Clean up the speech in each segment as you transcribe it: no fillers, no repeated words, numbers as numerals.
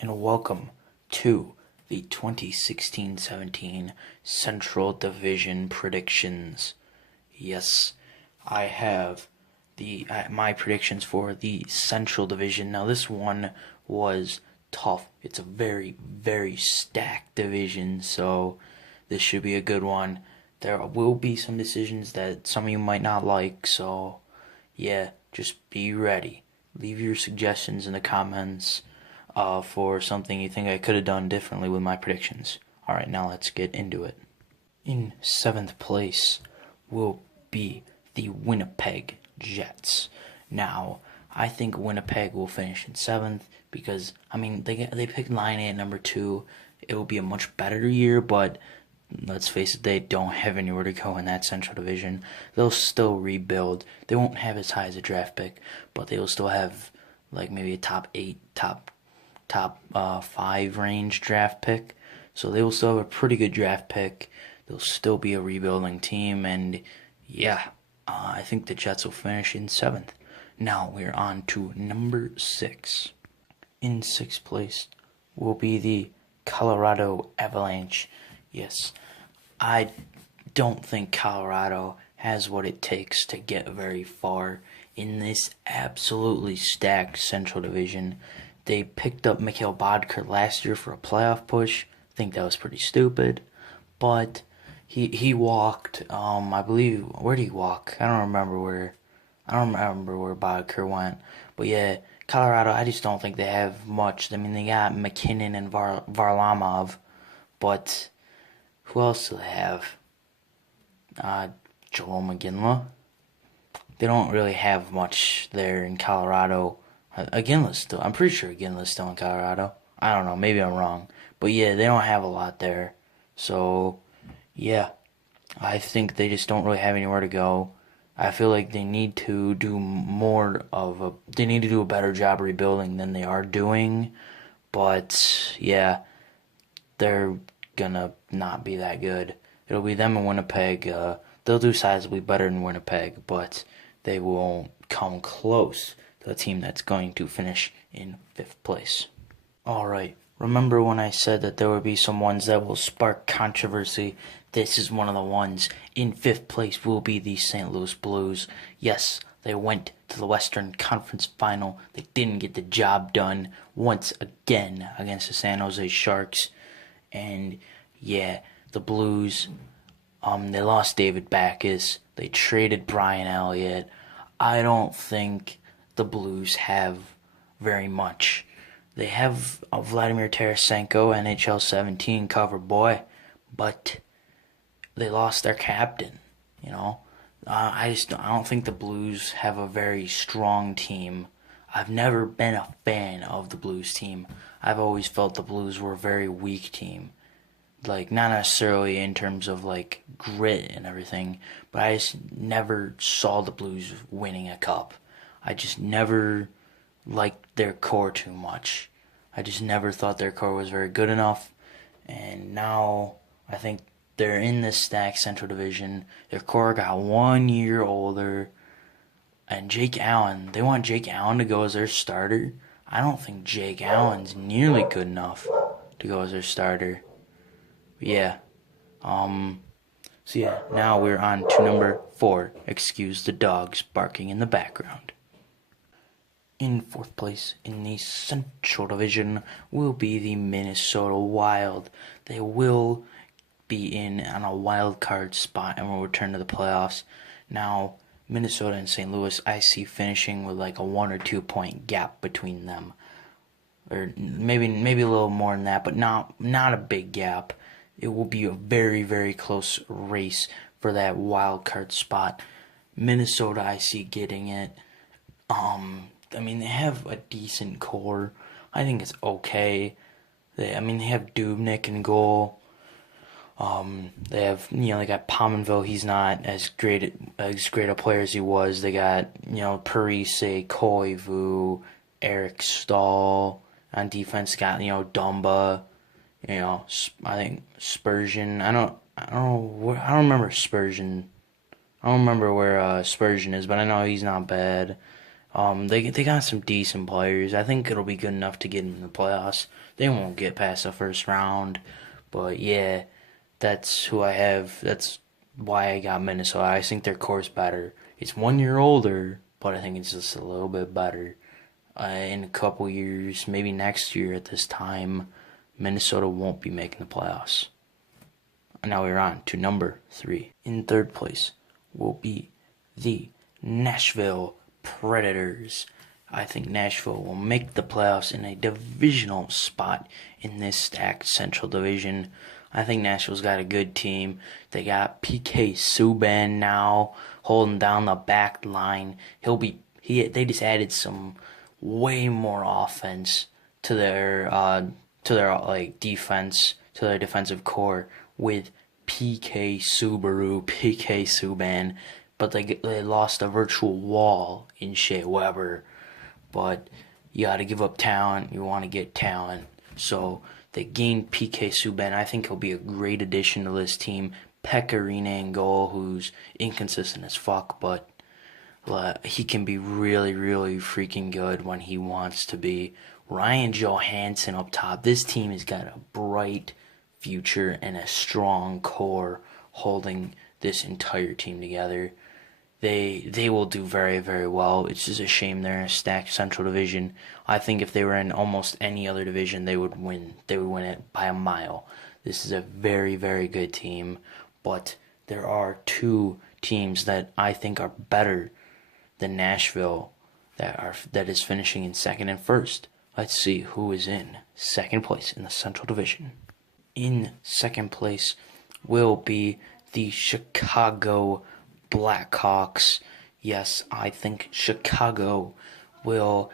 and welcome to the 2016-17 Central Division predictions. Yes, I have my predictions for the Central Division. Now, this one was tough. It's a very, very stacked division, so this should be a good one. There will be some decisions that some of you might not like, so yeah, just be ready. Leave your suggestions in the comments for something you think I could have done differently with my predictions. Alright, now let's get into it. In 7th place will be the Winnipeg Jets. Now, I think Winnipeg will finish in 7th because, they picked Line A at number 2. It will be a much better year, but let's face it, they don't have anywhere to go in that Central Division. They'll still rebuild. They won't have as high as a draft pick, but they will still have maybe a top 8, top 5 range draft pick. So they will still have a pretty good draft pick. They'll still be a rebuilding team, and I think the Jets will finish in 7th. Now we're on to number 6. In 6th place will be the Colorado Avalanche. Yes, I don't think Colorado has what it takes to get very far in this absolutely stacked Central Division. They picked up Mikhail Bodker last year for a playoff push. I think that was pretty stupid, but he walked. I believe, where did he walk? I don't remember where Bodker went. But yeah, Colorado, I just don't think they have much. They got McKinnon and Varlamov, but who else do they have? Joel McGinley. They don't really have much there in Colorado. I'm pretty sure Ginla's still in Colorado. I don't know, maybe I'm wrong. But yeah, they don't have a lot there. So, yeah, I think they just don't really have anywhere to go. I feel like they need to do a better job rebuilding than they are doing. But, yeah, they're gonna not be that good. It'll be them in Winnipeg. They'll do sizably better than Winnipeg, but they won't come close to a team that's going to finish in 5th place. Alright, remember when I said that there would be some ones that will spark controversy? This is one of the ones. In 5th place will be the St. Louis Blues. Yes, they went to the Western Conference Final. They didn't get the job done once again against the San Jose Sharks. And yeah, the Blues, they lost David Backes. They traded Brian Elliott. I don't think the Blues have very much. They have Vladimir Tarasenko, NHL 17 cover boy, but they lost their captain. I don't think the Blues have a very strong team. I've never been a fan of the Blues team. I've always felt the Blues were a very weak team. Not necessarily in terms of grit and everything, but I just never saw the Blues winning a cup. I just never liked their core too much. I just never thought their core was very good enough, and now I think they're in this stacked Central Division. Their core got 1 year older, and they want Jake Allen to go as their starter. I don't think Jake Allen's nearly good enough to go as their starter. Yeah. Now we're on to number 4. Excuse the dogs barking in the background. In 4th place in the Central Division will be the Minnesota Wild. They will be on a wild card spot and will return to the playoffs. Now, Minnesota and St. Louis, I see finishing with a 1 or 2 point gap between them. Or maybe a little more than that, but not a big gap. It will be a very, very close race for that wild card spot. Minnesota, I see getting it. They have a decent core. I think it's okay. They have Dubnyk in goal. They got Pominville. He's not as great a player as he was. They got, Parise, Koivu, Eric Stahl. On defense, got, Dumba. I think Spurgeon. I don't remember Spurgeon. I don't remember where Spurgeon is, but I know he's not bad. They got some decent players. I think it'll be good enough to get in the playoffs. They won't get past the first round, but yeah, that's who I have. That's why I got Minnesota. I think their core's better. It's 1 year older, but I think it's just a little bit better. In a couple years, maybe next year at this time, Minnesota won't be making the playoffs. Now we're on to number 3. In third place will be the Nashville Predators. I think Nashville will make the playoffs in a divisional spot in this stacked Central Division. I think Nashville's got a good team. They got PK Subban now holding down the back line. They just added some way more offense to their defense, to their defensive core with PK Subban, but they lost a virtual wall in Shea Weber. But you got to give up talent. You want to get talent. So they gained PK Subban. I think he'll be a great addition to this team. Pecorino in goal, who's inconsistent as fuck, but he can be really, really freaking good when he wants to be. Ryan Johansson up top. This team has got a bright future and a strong core holding this entire team together. They will do very, very well. It's just a shame they're in a stacked Central Division. I think if they were in almost any other division, they would win. They would win it by a mile. This is a very, very good team, but there are 2 teams that I think are better than Nashville that is finishing in second and first. Let's see who is in second place in the Central Division. In second place will be the Chicago Blackhawks. Yes, I think Chicago will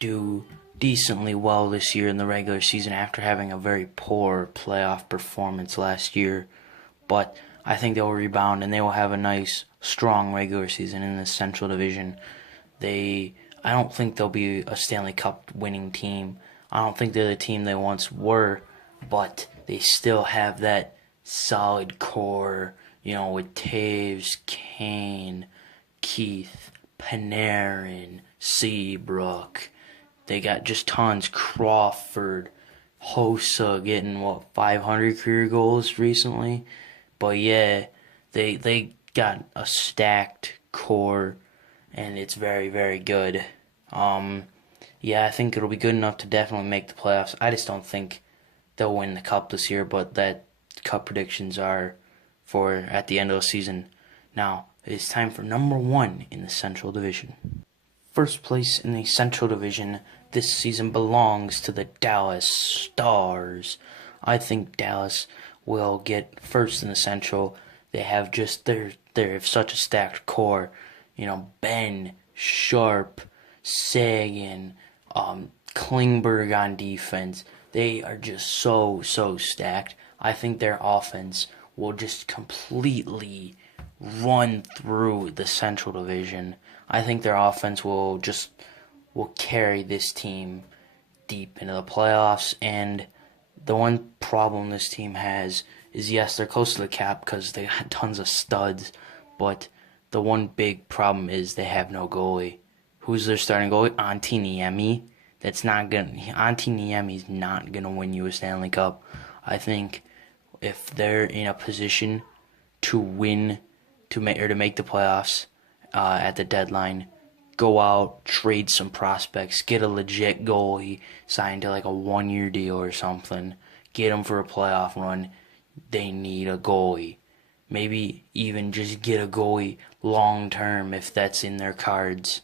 do decently well this year in the regular season after having a very poor playoff performance last year. But I think they'll rebound and they will have a nice, strong regular season in the Central Division. I don't think they'll be a Stanley Cup winning team. I don't think they're the team they once were, but they still have that solid core, with Taves, Kane, Keith, Panarin, Seabrook. They got just tons. Crawford, Hossa getting 500 career goals recently. But yeah, they got a stacked core, and it's very, very good. Yeah, I think it'll be good enough to definitely make the playoffs. I just don't think they'll win the cup this year, but that cup predictions are for at the end of the season. Now, it is time for number 1 in the Central Division. First place in the Central Division this season belongs to the Dallas Stars. I think Dallas will get first in the Central. They have they have such a stacked core. Ben, Sharp, Sagan, Klingberg on defense. They are just so stacked. I think their offense will just completely run through the Central Division. I think their offense will carry this team deep into the playoffs. And the one problem this team has is, yes, they're close to the cap because they got tons of studs, but the one big problem is they have no goalie. Who's their starting goalie? Antti Niemi. Antti Niemi's not gonna win you a Stanley Cup. I think if they're in a position to win, to make the playoffs at the deadline, go out, trade some prospects, get a legit goalie signed to a 1-year deal or something, get them for a playoff run. They need a goalie. Maybe even just get a goalie long term if that's in their cards.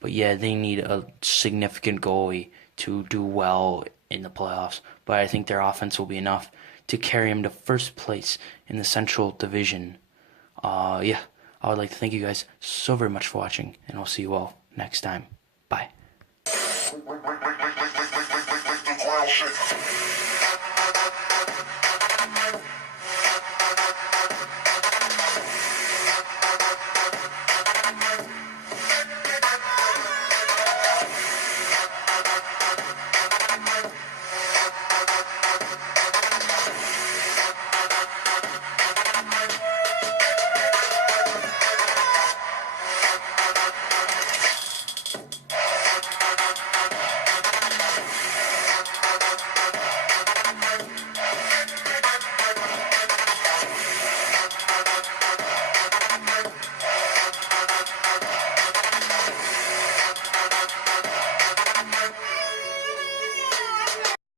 But yeah, they need a significant goalie to do well in the playoffs. But I think their offense will be enough to carry them to first place in the Central Division. Yeah, I would like to thank you guys so very much for watching, and I'll see you all next time. Bye.